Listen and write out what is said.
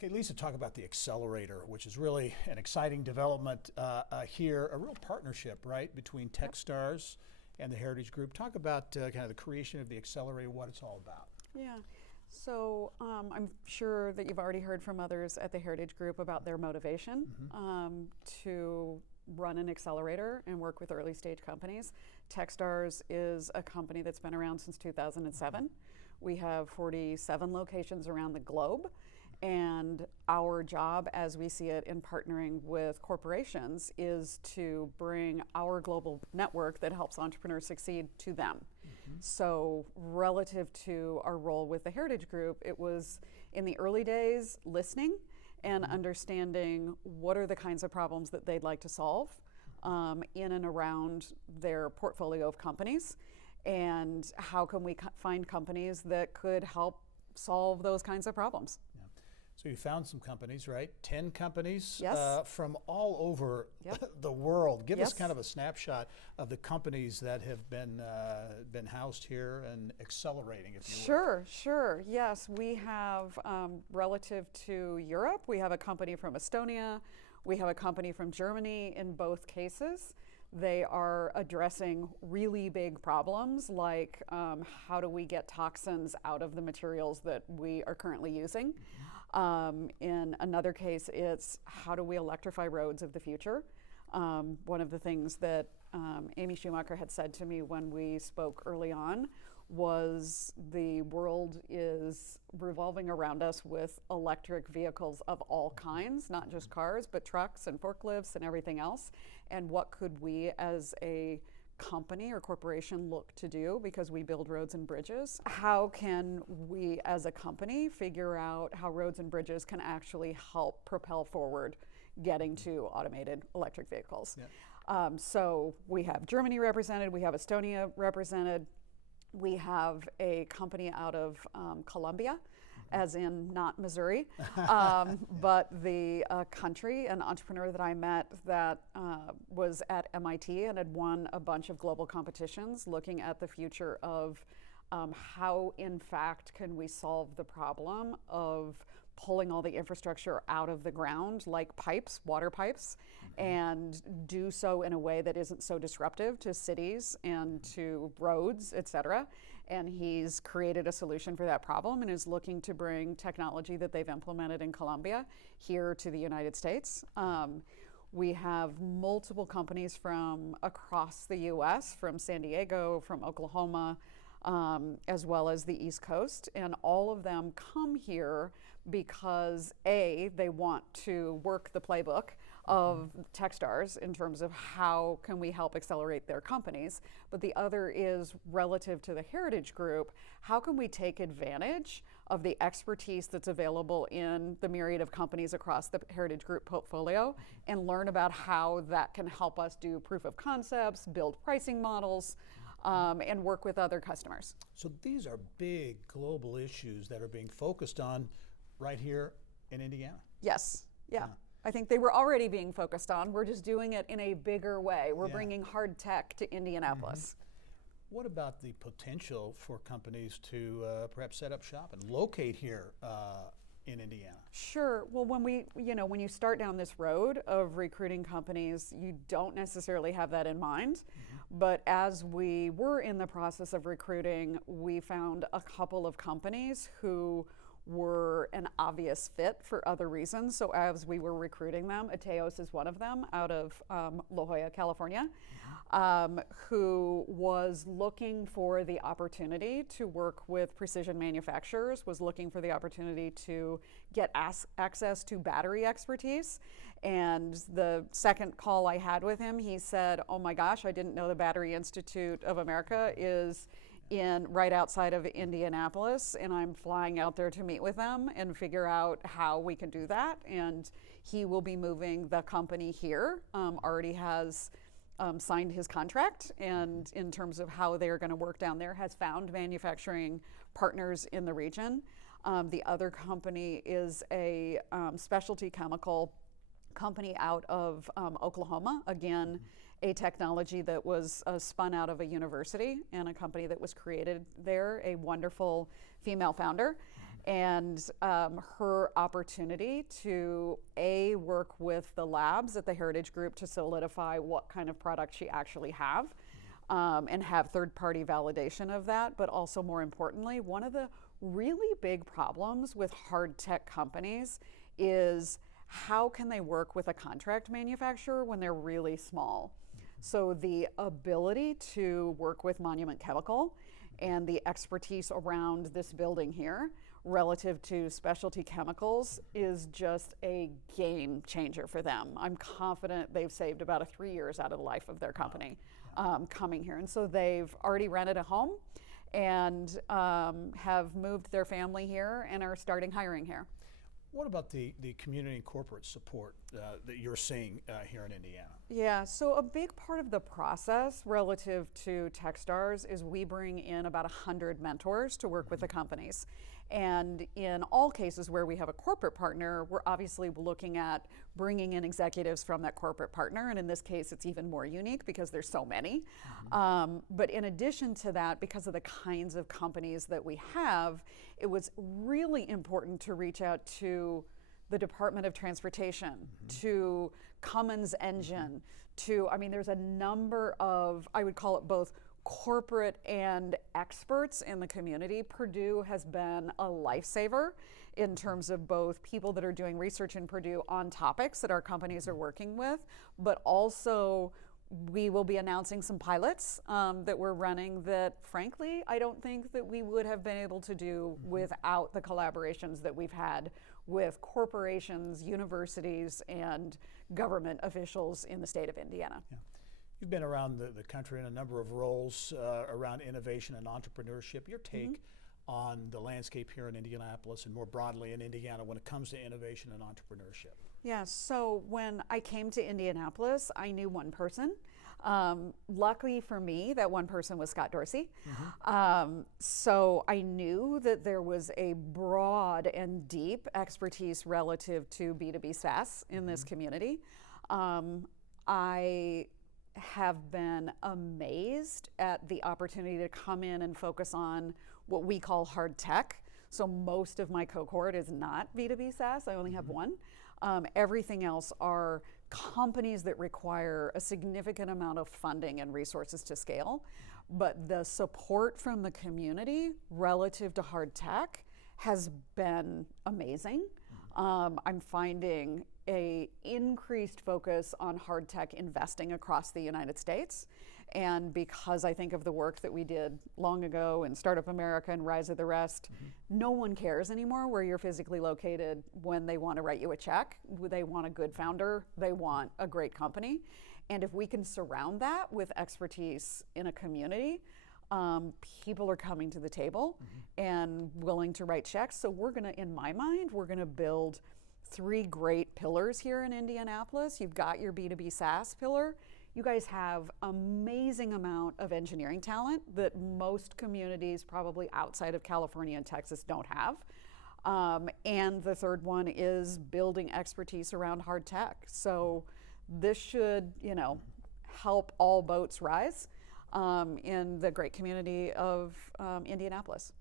Okay, Lisa, talk about the accelerator, which is really an exciting development here, a real partnership, right, between Techstars and the Heritage Group. Talk about kind of the creation of the accelerator, what it's all about. Yeah, so I'm sure that you've already heard from others at the Heritage Group about their motivation to run an accelerator and work with early stage companies. Techstars is a company that's been around since 2007. We have 47 locations around the globe. And our job, as we see it in partnering with corporations, is to bring our global network that helps entrepreneurs succeed to them. So relative to our role with the Heritage Group, it was in the early days listening and understanding what are the kinds of problems that they'd like to solve in and around their portfolio of companies, and how can we find companies that could help solve those kinds of problems. Yeah. So you found some companies, right? 10 companies Yes. from all over Yep. the world. Give us Yes. kind of a snapshot of the companies that have been housed here and accelerating, if you will. Sure. Yes, we have, relative to Europe, we have a company from Estonia, we have a company from Germany. In both cases, they are addressing really big problems like how do we get toxins out of the materials that we are currently using. In another case, it's how do we electrify roads of the future. One of the things that Amy Schumacher had said to me when we spoke early on was the world is revolving around us with electric vehicles of all kinds, not just cars, but trucks and forklifts and everything else. And what could we as a company or corporation look to do, because we build roads and bridges? How can we as a company figure out how roads and bridges can actually help propel forward getting to automated electric vehicles? Yeah. So we have Germany represented, we have Estonia represented. We have a company out of Colombia, as in not Missouri, but the country, an entrepreneur that I met that was at MIT and had won a bunch of global competitions looking at the future of how, in fact, can we solve the problem of pulling all the infrastructure out of the ground, like pipes, water pipes, and do so in a way that isn't so disruptive to cities and to roads, et cetera. And he's created a solution for that problem and is looking to bring technology that they've implemented in Colombia here to the United States. We have multiple companies from across the US, from San Diego, from Oklahoma, as well as the East Coast, and all of them come here because A, they want to work the playbook of Techstars in terms of how can we help accelerate their companies, but the other is relative to the Heritage Group, how can we take advantage of the expertise that's available in the myriad of companies across the Heritage Group portfolio and learn about how that can help us do proof of concepts, build pricing models, and work with other customers. So these are big global issues that are being focused on right here in Indiana. Yes, yeah. I think they were already being focused on. We're just doing it in a bigger way. We're bringing hard tech to Indianapolis. What about the potential for companies to perhaps set up shop and locate here in Indiana? Sure. Well, when you start down this road of recruiting companies, you don't necessarily have that in mind. But as we were in the process of recruiting, we found a couple of companies who were an obvious fit for other reasons. So as we were recruiting them, Ateos is one of them out of La Jolla, California, who was looking for the opportunity to work with precision manufacturers, was looking for the opportunity to get access to battery expertise. And the second call I had with him, he said, oh my gosh, I didn't know the Battery Institute of America is right outside of Indianapolis, and I'm flying out there to meet with them and figure out how we can do that. And he will be moving the company here, already has signed his contract, and in terms of how they're going to work down there, has found manufacturing partners in the region. The other company is a specialty chemical company out of Oklahoma, again, a technology that was spun out of a university and a company that was created there, a wonderful female founder. And her opportunity to work with the labs at the Heritage Group to solidify what kind of product she actually have, and have third-party validation of that. But also, more importantly, one of the really big problems with hard tech companies is how can they work with a contract manufacturer when they're really small? So the ability to work with Monument Chemical and the expertise around this building here relative to specialty chemicals is just a game changer for them. I'm confident they've saved about 3 years out of the life of their company coming here. And so they've already rented a home and have moved their family here and are starting hiring here. What about the community and corporate support that you're seeing here in Indiana? Yeah, so a big part of the process relative to Techstars is we bring in about 100 mentors to work with the companies. And in all cases where we have a corporate partner, we're obviously looking at bringing in executives from that corporate partner. And in this case, it's even more unique because there's so many. But in addition to that, because of the kinds of companies that we have, it was really important to reach out to the Department of Transportation, to Cummins Engine, there's a number of, I would call it both corporate and experts in the community. Purdue has been a lifesaver in terms of both people that are doing research in Purdue on topics that our companies are working with, but also we will be announcing some pilots that we're running that, frankly, I don't think that we would have been able to do without the collaborations that we've had with corporations, universities, and government officials in the state of Indiana. Yeah. You've been around the country in a number of roles around innovation and entrepreneurship. Your take on the landscape here in Indianapolis and more broadly in Indiana when it comes to innovation and entrepreneurship? Yeah, so when I came to Indianapolis, I knew one person. Luckily for me, that one person was Scott Dorsey. So I knew that there was a broad and deep expertise relative to B2B SaaS in this community. I have been amazed at the opportunity to come in and focus on what we call hard tech. So most of my cohort is not B2B SaaS. I only have one. Everything else are companies that require a significant amount of funding and resources to scale. But the support from the community relative to hard tech has been amazing. I'm finding a increased focus on hard tech investing across the United States. And because I think of the work that we did long ago in Startup America and Rise of the Rest, no one cares anymore where you're physically located when they want to write you a check. They want a good founder. They want a great company. And if we can surround that with expertise in a community, people are coming to the table and willing to write checks. So we're going to, in my mind, we're going to build 3 great pillars here in Indianapolis. You've got your B2B SaaS pillar. You guys have amazing amount of engineering talent that most communities probably outside of California and Texas don't have. And the third one is building expertise around hard tech. So this should, help all boats rise in the great community of Indianapolis.